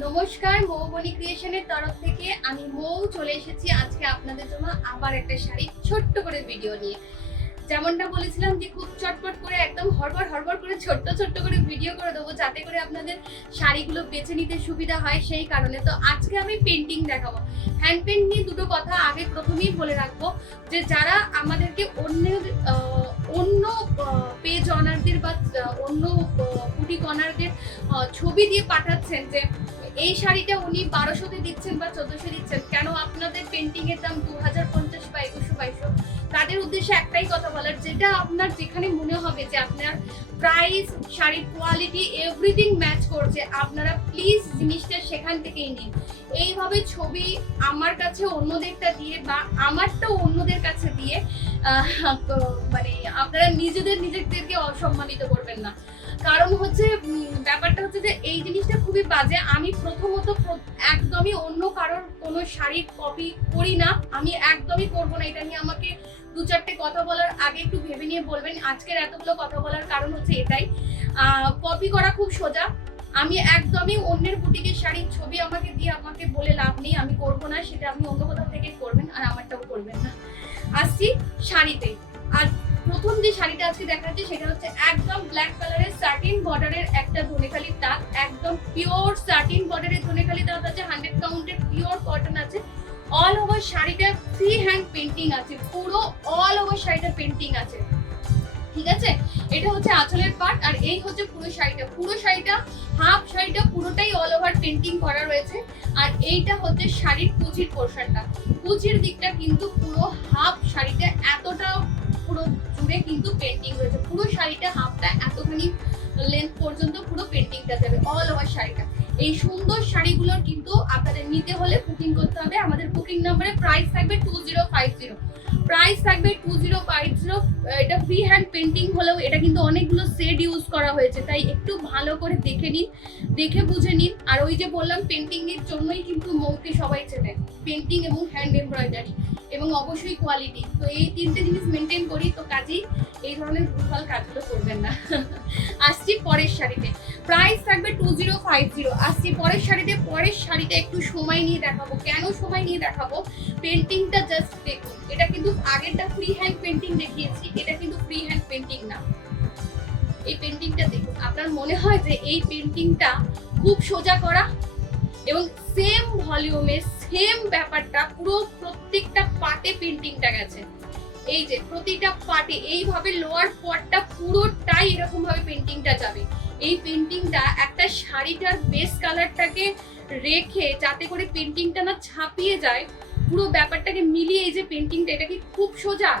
নমস্কার, মৌবনী ক্রিয়েশনের তরফ থেকে আমি মৌ চলে এসেছি আজকে আপনাদের জন্য আবার একটা শাড়ি ছোট্ট করে ভিডিও নিয়ে। যেমনটা বলেছিলাম যে খুব চটপট করে একদম হড়বড় করে ছোট্ট ছোট্ট করে ভিডিও করে দেবো যাতে করে আপনাদের শাড়িগুলো বেছে নিতে সুবিধা হয়, সেই কারণে। তো আজকে আমি পেন্টিং দেখাবো। হ্যান্ড পেন্ট নিয়ে দুটো কথা আগে প্রথমেই বলে রাখবো যে যারা আমাদেরকে অন্য পেজ অনারদের বা অন্য বুটিক অনারদের ছবি দিয়ে পাঠাচ্ছেন যে এই শাড়িটা উনি 1200-তে দিচ্ছেন বা 1400 দিচ্ছেন, কেন আপনাদের পেন্টিং এর দাম 2050 বা 2100-2200, তাদের উদ্দেশ্যে একটাই কথা বলার, যেটা আপনার যেখানে মনে হবে যে আপনার প্রাইস, শাড়ির কোয়ালিটি, এভরিথিং ম্যাচ করছে, আপনারা প্লিজ জিনিসটা সেখান থেকেই নিন। এইভাবে ছবি আমার কাছে অন্যদেরটা দিয়ে বা আমারটা অন্যদের কাছে দিয়ে মানে আপনারা নিজেদেরকে অসম্মানিত করবেন না। কারণ হচ্ছে ব্যাপারটা হচ্ছে যে এই জিনিসটা খুবই বাজে। আমি প্রথমত একদমই অন্য কারোর কোনো শাড়ির কপি করি না, আমি একদমই করবো না। এটা নিয়ে আমাকে দু চারটে কথা বলার আগে একটু ভেবে নিয়ে বলবেন। আজকের এতগুলো কথা বলার কারণ হচ্ছে এটাই, কপি করা খুব সোজা। আমি একদমই অন্যের বুটিকের শাড়ির ছবি আমাকে দিয়ে আমাকে বলে লাভ নেই, আমি করবো না। সেটা আপনি অন্য কোথাও থেকে করবেন, আর আমারটাও করবেন না। আসছি শাড়িতে। আর প্রথম যে শাড়িটা আজকে দেখাচ্ছি সেটা হচ্ছে একদম ব্ল্যাক কালারের সাটিন বর্ডারের একটা ধনেখালির তাঁত, একদম পিওর সাটিন বর্ডারের ধনেখালি তাঁত আছে, 100 কাউন্টের পিওর কটন আছে। অল ওভার শাড়িটা ফ্রি হ্যান্ড পেন্টিং আছে, পুরো অল ওভার শাড়িটা পেন্টিং আছে, ঠিক আছে। এটা হচ্ছে আঁচলের পার্ট, আর এই হচ্ছে পুরো শাড়িটা হাফ শাড়িটা পুরোটাই অল ওভার পেন্টিং করা রয়েছে। আর এইটা হচ্ছে শাড়ির কুচির পোর্শনটা, কুচির দিকটা কিন্তু পুরো হাফ শাড়িটা এতটা পুরো জুড়ে কিন্তু পেন্টিং রয়েছে। পুরো শাড়িটা হাফটা এতখানি লেন্থ পর্যন্ত পুরো পেন্টিংটা যাবে অল ওভার শাড়িটা। এই সুন্দর শাড়িগুলোর কিন্তু আপনাদের নিতে হলে বুকিং করতে হবে আমাদের বুকিং নাম্বারে। প্রাইস থাকবে 2050, প্রাইস থাকবে 2050। এটা ফ্রি হ্যান্ড পেন্টিং হলেও এটা কিন্তু অনেকগুলো শেড ইউজ করা হয়েছে, তাই একটু ভালো করে দেখে নিন, দেখে বুঝে নিন। আর ওই যে বললাম পেন্টিং এর জন্যই কিন্তু মৌকে সবাই চেনে, পেন্টিং এবং হ্যান্ড এমব্রয়ডারি এবং অবশ্যই কোয়ালিটি। তো এই তিনটে জিনিস মেনটেন করি, তো কাজেই এই ধরনের ভুলভাল কাজগুলো করবেন না। আসছি পরের শাড়িতে, প্রাইস থাকবে 2050। আসছি পরের শাড়িতে। পরের শাড়িটা একটু সময় নিয়ে দেখাবো। কেন সময় নিয়ে দেখাবো? পেন্টিংটা জাস্ট দেখুন। এটা কিন্তু আগেরটা ফ্রি হ্যান্ড পেন্টিং দেখিয়েছি, এটা কিন্তু ফ্রি হ্যান্ড পেন্টিং না। এই পেন্টিংটা দেখুন, আপনার মনে হয় যে এই পেন্টিংটা খুব সোজা করা এবং সেম ভলিউমে সেম ব্যাপারটা পুরো প্রত্যেকটা পার্টে পেন্টিংটা গেছে। এই যে প্রতিটা পার্টে এইভাবে লোয়ার পার্টটা পুরোটাই এরকম ভাবে পেন্টিংটা যাবে। এই পেন্টিংটা একটা শাড়িটার বেস কালারটাকে রেখে যাতে করে পেন্টিংটা না ছাপিয়ে যায়, পুরো ব্যাপারটাকে মিলিয়ে এই যে পেন্টিংটা, এটা কি খুব সোজা?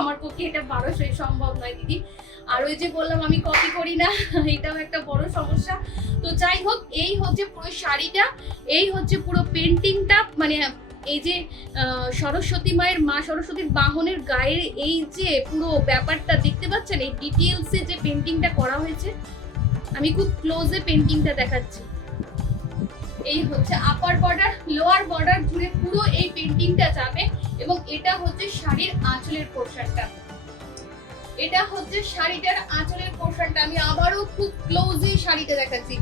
আমার পক্ষে এটা 1200 সম্ভব নয় দিদি। আর ওই যে বললাম আমি কপি করি না, এটাও একটা বড় সমস্যা। তো যাই হোক, এই হচ্ছে পুরো শাড়িটা, এই হচ্ছে পুরো পেন্টিংটা। মানে এই যে সরস্বতী মায়ের, মা সরস্বতীর বাহনের গায়ের এই যে পুরো ব্যাপারটা দেখতে পাচ্ছেন, এই ডিটেলসে যে পেন্টিংটা করা হয়েছে, আমি খুব ক্লোজে পেন্টিংটা দেখাচ্ছি। এই হচ্ছে আপার বর্ডার, লোয়ার বর্ডার জুড়ে পুরো এই পেন্টিংটা যাবে। এবং এটা হচ্ছে শাড়ির আঁচলের পোর্শনটা, এটা হচ্ছে শাড়িটার আঁচলের পোর্শনটা। আমি আবারও খুব ক্লোজে শাড়িটা দেখাচ্ছি।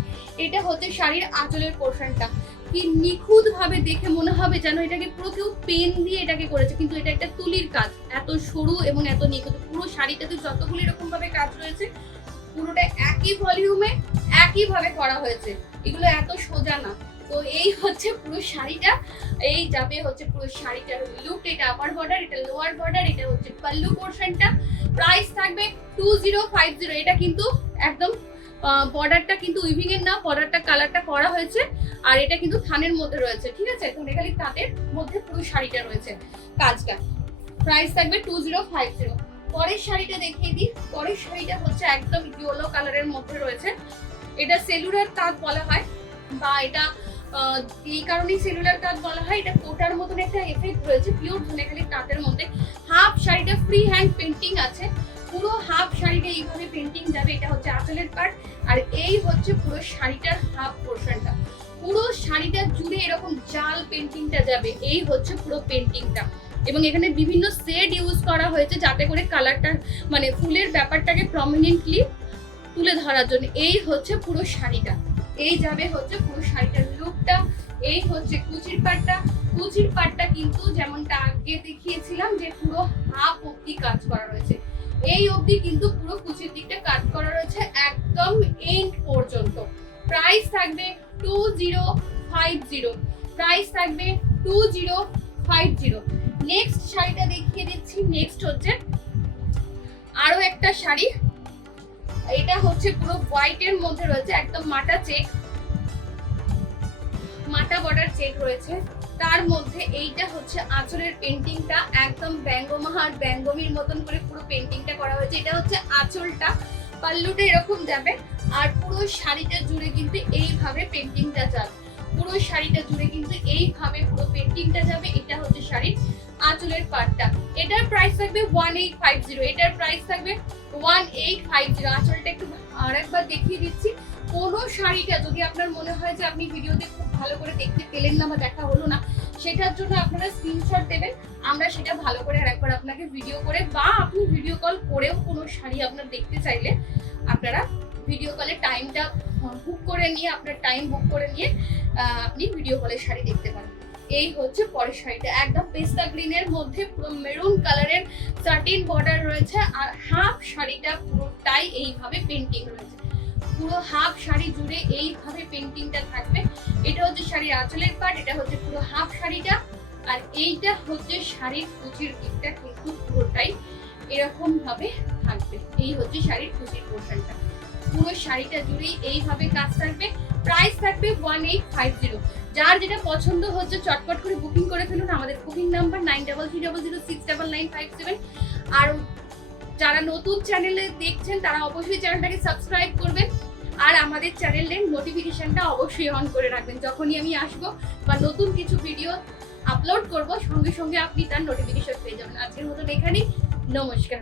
এটা হচ্ছে শাড়ির আঁচলের পোর্শনটা। কি নিখুঁত ভাবে দেখে মনে হবে যেন এটাকে পুরো কেউ পেন দিয়ে এটাকে করেছে, কিন্তু এটা একটা তুলির কাজ, এত সরু এবং এত নিখুঁত। পুরো শাড়িটাতে যতগুলো এরকম ভাবে কাজ রয়েছে, পুরোটা একই ভলিউমে একই ভাবে করা হয়েছে, এগুলো এত সোজা না। তো এই হচ্ছে পুরো শাড়িটা, এই যাবে হচ্ছে পুরো শাড়িটার লুক। এটা আপার বর্ডার, এটা লোয়ার বর্ডার, এটা হচ্ছে পাল্লু পোর্শনটা। প্রাইস থাকবে 2050। এটা কিন্তু একদম বর্ডারটা কিন্তু উইভিং এর না, বর্ডারটা কালারটা করা হয়েছে, আর এটা কিন্তু থানের মধ্যে রয়েছে, ঠিক আছে। ধনেখালি তাঁতের মধ্যে পুরো শাড়িটা রয়েছে কাজটা। প্রাইস থাকবে 2050। পরের শাড়িটা দেখিয়ে দিই। পরের শাড়িটা হচ্ছে একদম ইয়েলো কালারের মধ্যে রয়েছে। এটা সেলুলার তাঁত বলা হয়, বা এটা এই কারণেই সেলুলার তাঁত বলা হয়। এটা কোটার মতন একটা এফেক্ট রয়েছে পিওর ধনেখালি তাঁতের মধ্যে। হাফ শাড়িটা ফ্রি হ্যান্ড পেন্টিং আছে, পুরো হাফ শাড়িটা এইভাবে পেন্টিং যাবে। এটা হচ্ছে আঁচলের পার্ট, আর এই হচ্ছে পুরো শাড়িটার হাফ পোর্শনটা। পুরো শাড়িটা জুড়ে এরকম জাল পেন্টিংটা যাবে, এই হচ্ছে পুরো পেন্টিংটা। এবং এখানে বিভিন্ন শেড ইউজ করা হয়েছে যাতে করে কালারটা, মানে ফুলের ব্যাপারটাকে প্রমিনেন্টলি তুলে ধরার জন্য। এই হচ্ছে পুরো শাড়িটা। এই যাবে হচ্ছে পুরো শাড়িটার লুকটা। এই হচ্ছে কুচির পাটটা। কুচির পাটটা কিন্তু যেমনটা আগে দেখিয়েছিলাম যে পুরো হাফ অব্দি কাজ করা রয়েছে, এই অবধি কিন্তু পুরো কুচির দিকটা কাজ করা রয়েছে একদম এন্ড পর্যন্ত। প্রাইস থাকবে 2050, প্রাইস থাকবে 2050। নেক্সট শাড়িটা দেখিয়ে দিচ্ছি। নেক্সট হচ্ছে আরো একটা শাড়ি, এটা হচ্ছে পুরো হোয়াইটের মধ্যে রয়েছে, একদম মাটা চেক, মাটা বর্ডার চেক রয়েছে। তার মধ্যে এইটা হচ্ছে আঁচলের পেন্টিংটা, একদম ব্যঙ্গমহার ব্যঙ্গমীর মতন করে পুরো পেন্টিংটা করা হয়েছে। এটা হচ্ছে আঁচলটা, পাল্লুটা এরকম যাবে, আর পুরো শাড়িটা জুড়ে কিন্তু এইভাবে পেন্টিংটা যাবে, পুরো শাড়িটা জুড়ে কিন্তু এইভাবে পুরো পেন্টিংটা যাবে। এটা হচ্ছে শাড়ির আঁচলের পাটটা। এটার প্রাইস থাকবে 1850, এটার প্রাইস থাকবে 1850। আঁচলটা একটু আরেকবার দেখিয়ে দিচ্ছি। কোনো শাড়িটা যদি আপনার মনে হয় যে আপনি ভিডিওতে খুব ভালো করে দেখতে পেলেন না বা দেখা হলো না, সেটার জন্য আপনারা স্ক্রিনশট দেবেন, আমরা সেটা ভালো করে আরেকবার আপনাকে ভিডিও করে, বা আপনি ভিডিও কল করেও কোনো শাড়ি আপনার দেখতে চাইলে আপনারা ভিডিও কলে টাইমটা বুক করে নিয়ে, আপনার টাইম বুক করে নিয়ে আপনি ভিডিও কলে শাড়ি দেখতে পারেন। এই হচ্ছে পরের শাড়িটা, একদম পেস্তা গ্রিনের মধ্যে পুরো মেরুন কালারের সাটিন বর্ডার রয়েছে, আর হাফ শাড়িটা পুরোটাই এইভাবে পেন্টিং রয়েছে, পুরো হাফ শাড়ি জুড়ে এইভাবে পেন্টিংটা থাকবে। এটা হচ্ছে শাড়ির আঁচলের পার্ট, এটা হচ্ছে পুরো হাফ শাড়িটা, আর এইটা হচ্ছে শাড়ির কুচির দিকটা কিন্তু পুরোটাই এরকম ভাবে থাকবে। এই হচ্ছে শাড়ির কুচির পোর্শনটা, পুরো শাড়িটা জুড়েই এইভাবে কাজ থাকবে। প্রাইস থাকবে 1850। যার যেটা পছন্দ হচ্ছে চটপট করে বুকিং করে ফেলুন। আমাদের বুকিং নাম্বার 9300069957। আর যারা নতুন চ্যানেলে দেখছেন তারা অবশ্যই চ্যানেলটাকে সাবস্ক্রাইব করবেন, আর আমাদের চ্যানেলের নোটিফিকেশনটা অবশ্যই অন করে রাখবেন। যখনই আমি আসবো বা নতুন কিছু ভিডিও আপলোড করব, সঙ্গে সঙ্গে আপনি তার নোটিফিকেশন পেয়ে যাবেন। আজকের মতো এখানেই, নমস্কার।